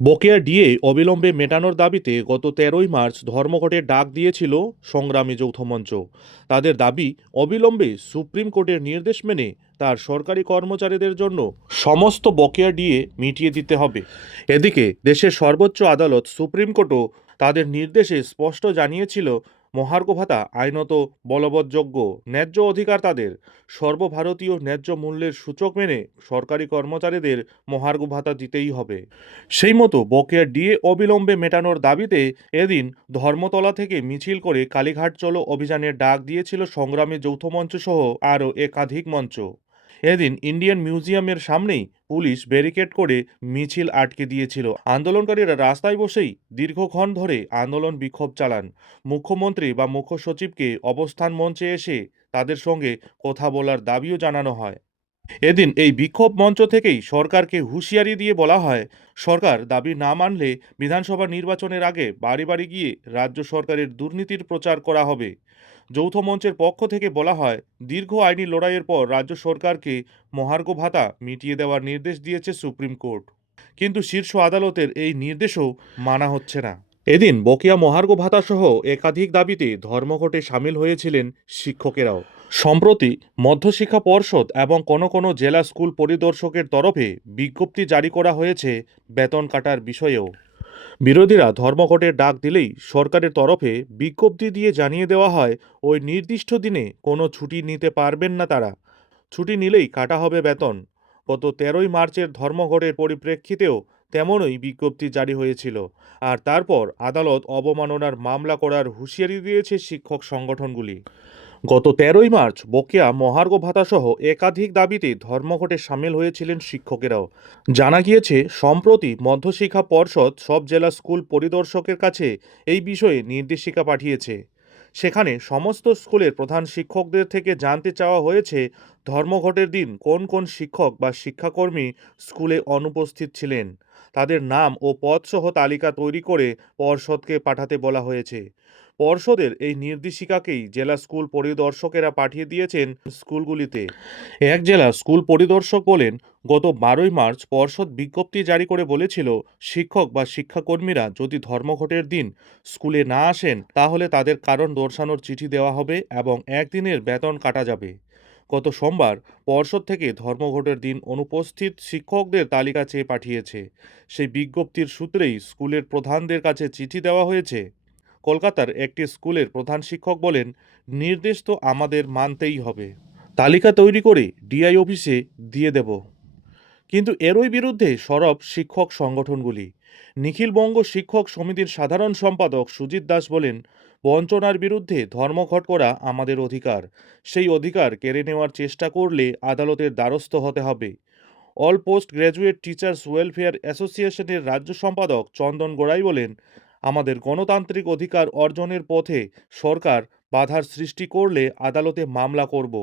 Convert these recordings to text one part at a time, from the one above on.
বকেয়া ডিএ অবিলম্বে মেটানোর দাবিতে গত ১৩ই মার্চ ধর্মঘটের ডাক দিয়েছিল সংগ্রামী যৌথ মঞ্চ। তাদের দাবি, অবিলম্বে সুপ্রিম কোর্টের নির্দেশ মেনে তার সরকারি কর্মচারীদের জন্য সমস্ত বকেয়া ডিএ মিটিয়ে দিতে হবে। এদিকে দেশের সর্বোচ্চ আদালত সুপ্রিম কোর্টও তাদের নির্দেশে স্পষ্ট জানিয়েছিল, মহার্ঘ ভাতা আইনত বলবৎযোগ্য, ন্যায্য অধিকার তাদের। সর্বভারতীয় ন্যায্য মূল্যের সূচক মেনে সরকারি কর্মচারীদের মহার্ঘ ভাতা দিতেই হবে। সেই মতো বকেয়া ডিএ অবিলম্বে মেটানোর দাবিতে এদিন ধর্মতলা থেকে মিছিল করে কালীঘাট চলো অভিযানের ডাক দিয়েছিল সংগ্রামী যৌথ মঞ্চ সহ আরও একাধিক মঞ্চ। এদিন ইন্ডিয়ান মিউজিয়ামের সামনেই পুলিশ ব্যারিকেড করে মিছিল আটকে দিয়েছিল। আন্দোলনকারীরা রাস্তায় বসেই দীর্ঘক্ষণ ধরে আন্দোলন বিক্ষোভ চালান। মুখ্যমন্ত্রী বা মুখ্য সচিবকে অবস্থান মঞ্চে এসে তাদের সঙ্গে কথা বলার দাবিও জানানো হয়। এদিন এই বিক্ষোভ মঞ্চ থেকেই সরকারকে হুঁশিয়ারি দিয়ে বলা হয়, সরকার দাবি না মানলে বিধানসভা নির্বাচনের আগে বাড়ি বাড়ি গিয়ে রাজ্য সরকারের দুর্নীতির প্রচার করা হবে। যৌথ মঞ্চের পক্ষ থেকে বলা হয়, দীর্ঘ আইনি লড়াইয়ের পর রাজ্য সরকারকে মহার্ঘ ভাতা মিটিয়ে দেওয়ার নির্দেশ দিয়েছে সুপ্রিম কোর্ট, কিন্তু শীর্ষ আদালতের এই নির্দেশও মানা হচ্ছে না। এদিন বকেয়া মহার্ঘ ভাতা সহ একাধিক দাবিতে ধর্মঘটে সামিল হয়েছিলেন শিক্ষকেরাও। সম্প্রতি মধ্যশিক্ষা পর্ষদ এবং কোনো কোনো জেলা স্কুল পরিদর্শকের তরফে বিজ্ঞপ্তি জারি করা হয়েছে বেতন কাটার বিষয়েও। বিরোধীরা ধর্মঘটের ডাক দিলেই সরকারের তরফে বিজ্ঞপ্তি দিয়ে জানিয়ে দেওয়া হয়, ওই নির্দিষ্ট দিনে কোনো ছুটি নিতে পারবেন না তারা। ছুটি নিলেই কাটা হবে বেতন। গত ১৩ই মার্চের ধর্মঘটের পরিপ্রেক্ষিতেও তেমনই বিজ্ঞপ্তি জারি হয়েছিল। আর তারপর আদালত অবমাননার মামলা করার হুঁশিয়ারি দিয়েছে শিক্ষক সংগঠনগুলি। গত ১৩ই মার্চ বকেয়া মহার্ঘ ভাতাসহ একাধিক দাবিতে ধর্মঘটে সামিল হয়েছিলেন শিক্ষকেরাও। জানা গিয়েছে, সম্প্রতি মধ্যশিক্ষা পর্ষদ সব জেলা স্কুল পরিদর্শকের কাছে এই বিষয়ে নির্দেশিকা পাঠিয়েছে। সেখানে সমস্ত স্কুলের প্রধান শিক্ষকদের থেকে জানতে চাওয়া হয়েছে, ধর্মঘটের দিন কোন কোন শিক্ষক বা শিক্ষাকর্মী স্কুলে অনুপস্থিত ছিলেন। তাদের নাম ও পদসহ তালিকা তৈরি করে পর্ষদকে পাঠাতে বলা হয়েছে। পর্ষদের এই নির্দেশিকাকেই জেলা স্কুল পরিদর্শকেরা পাঠিয়ে দিয়েছেন স্কুলগুলিতে। এক জেলা স্কুল পরিদর্শক বলেন, গত ১২ই মার্চ পর্ষদ বিজ্ঞপ্তি জারি করে বলেছিল, শিক্ষক বা শিক্ষাকর্মীরা যদি ধর্মঘটের দিন স্কুলে না আসেন তাহলে তাদের কারণ দর্শানোর চিঠি দেওয়া হবে এবং একদিনের বেতন কাটা যাবে। গত সোমবার পর্ষদ থেকে ধর্মঘটের দিন অনুপস্থিত শিক্ষকদের তালিকা চেয়ে পাঠিয়েছে। সেই বিজ্ঞপ্তির সূত্রেই স্কুলের প্রধানদের কাছে চিঠি দেওয়া হয়েছে। কলকাতার একটি স্কুলের প্রধান শিক্ষক বলেন, নির্দেশ তো আমাদের মানতেই হবে, তালিকা তৈরি করে ডিআই অফিসে দিয়ে দেব। কিন্তু এরই বিরুদ্ধে সরব শিক্ষক সংগঠনগুলি। নিখিল বঙ্গ শিক্ষক সমিতির সাধারণ সম্পাদক সুজিত দাস বলেন, বঞ্চনার বিরুদ্ধে ধর্মঘট করা আমাদের অধিকার। সেই অধিকার কেড়ে নেওয়ার চেষ্টা করলে আদালতের দ্বারস্থ হতে হবে। All post graduate teachers welfare অ্যাসোসিয়েশনের রাজ্য সম্পাদক চন্দন গোড়াই বলেন, আমাদের গণতান্ত্রিক অধিকার অর্জনের পথে সরকার বাধার সৃষ্টি করলে আদালতে মামলা করব।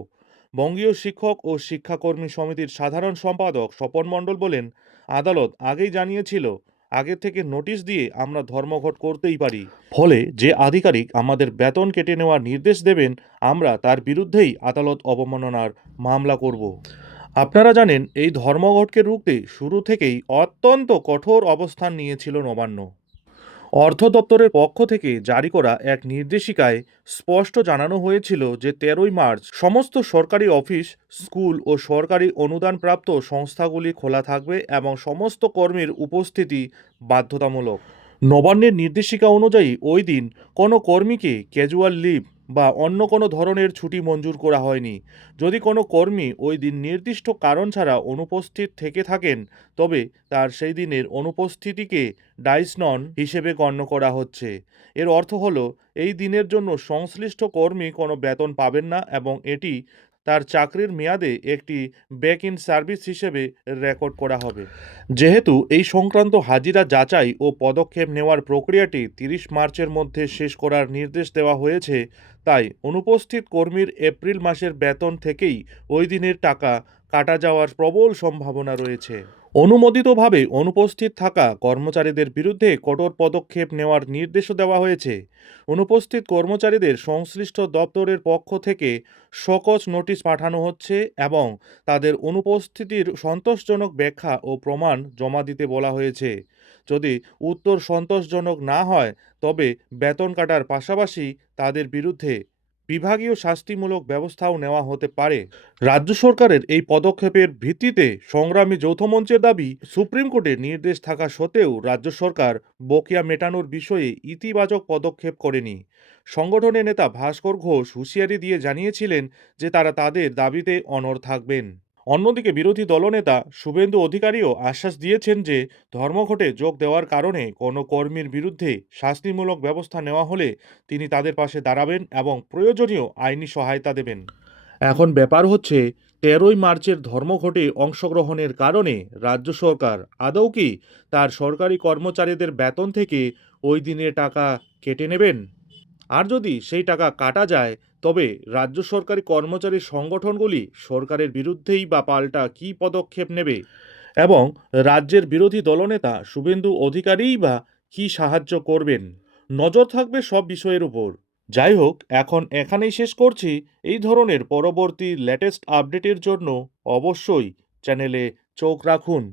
বঙ্গীয় শিক্ষক ও শিক্ষাকর্মী সমিতির সাধারণ সম্পাদক স্বপন মণ্ডল বলেন, আদালত আগেই জানিয়েছিল, আগে থেকে নোটিশ দিয়ে আমরা ধর্মঘট করতেই পারি। ফলে যে আধিকারিক আমাদের বেতন কেটে নেওয়ার নির্দেশ দেবেন, আমরা তার বিরুদ্ধেই আদালত অবমাননার মামলা করব। আপনারা জানেন, এই ধর্মঘটকে রুখতে শুরু থেকেই অত্যন্ত কঠোর অবস্থান নিয়েছিল নবান্ন। অর্থ দপ্তরের পক্ষ থেকে জারি করা এক নির্দেশিকায় স্পষ্ট জানানো হয়েছিল যে ১৩ই মার্চ সমস্ত সরকারি অফিস, স্কুল ও সরকারি অনুদানপ্রাপ্ত সংস্থাগুলি খোলা থাকবে এবং সমস্ত কর্মীর উপস্থিতি বাধ্যতামূলক। নবান্নের নির্দেশিকা অনুযায়ী ওই দিন কোনো কর্মীকে ক্যাজুয়াল লিভ বা অন্য কোনো ধরনের ছুটি মঞ্জুর করা হয়নি। যদি কোনো কর্মী ওই দিন নির্দিষ্ট কারণ ছাড়া অনুপস্থিত থেকে থাকেন, তবে তার সেই দিনের অনুপস্থিতিকে ডাইস নন হিসেবে গণ্য করা হচ্ছে। এর অর্থ হলো, এই দিনের জন্য সংশ্লিষ্ট কর্মী কোনো বেতন পাবেন না এবং এটি তার চাকরির মেয়াদে একটি ব্যাক ইন সার্ভিস হিসেবে রেকর্ড করা হবে। যেহেতু এই সংক্রান্ত হাজিরা যাচাই ও পদক্ষেপ নেওয়ার প্রক্রিয়াটি ৩০ মার্চের মধ্যে শেষ করার নির্দেশ দেওয়া হয়েছে, তাই অনুপস্থিত কর্মীর এপ্রিল মাসের বেতন থেকেই ওই দিনের টাকা কাটা যাওয়ার প্রবল সম্ভাবনা রয়েছে। অনুমোদিতভাবে অনুপস্থিত থাকা কর্মচারীদের বিরুদ্ধে কঠোর পদক্ষেপ নেওয়ার নির্দেশও দেওয়া হয়েছে। অনুপস্থিত কর্মচারীদের সংশ্লিষ্ট দপ্তরের পক্ষ থেকে সকস নোটিশ পাঠানো হচ্ছে এবং তাদের অনুপস্থিতির সন্তোষজনক ব্যাখ্যা ও প্রমাণ জমা দিতে বলা হয়েছে। যদি উত্তর সন্তোষজনক না হয় তবে বেতন কাটার পাশাপাশি তাদের বিরুদ্ধে বিভাগীয় শাস্তিমূলক ব্যবস্থাও নেওয়া হতে পারে। রাজ্য সরকারের এই পদক্ষেপের ভিত্তিতে সংগ্রামী যৌথ মঞ্চের দাবি, সুপ্রিম কোর্টের নির্দেশ থাকা সত্ত্বেও রাজ্য সরকার বকেয়া মেটানোর বিষয়ে ইতিবাচক পদক্ষেপ করেনি। সংগঠনের নেতা ভাস্কর ঘোষ হুঁশিয়ারি দিয়ে জানিয়েছিলেন যে তারা তাদের দাবিতে অনড় থাকবেন। অন্যদিকে বিরোধী দলনেতা শুভেন্দু অধিকারীও আশ্বাস দিয়েছেন যে ধর্মঘটে যোগ দেওয়ার কারণে কোনো কর্মীর বিরুদ্ধে শাস্তিমূলক ব্যবস্থা নেওয়া হলে তিনি তাদের পাশে দাঁড়াবেন এবং প্রয়োজনীয় আইনি সহায়তা দেবেন। এখন ব্যাপার হচ্ছে, 13ই মার্চের ধর্মঘটে অংশগ্রহণের কারণে রাজ্য সরকার আদৌ কি তার সরকারি কর্মচারীদের বেতন থেকে ওই দিনের টাকা কেটে নেবেন? আর যদি সেই টাকা কাটা যায় তবে রাজ্য সরকারি কর্মচারী সংগঠনগুলি সরকারের বিরুদ্ধেই বা পাল্টা কী পদক্ষেপ নেবে এবং রাজ্যের বিরোধী দলনেতা শুভেন্দু অধিকারীই বা কী সাহায্য করবেন? নজর থাকবে সব বিষয়ের উপর। যাই হোক, এখন এখানেই শেষ করছি। এই ধরনের পরবর্তী লেটেস্ট আপডেটের জন্য অবশ্যই চ্যানেলে চোখ রাখুন।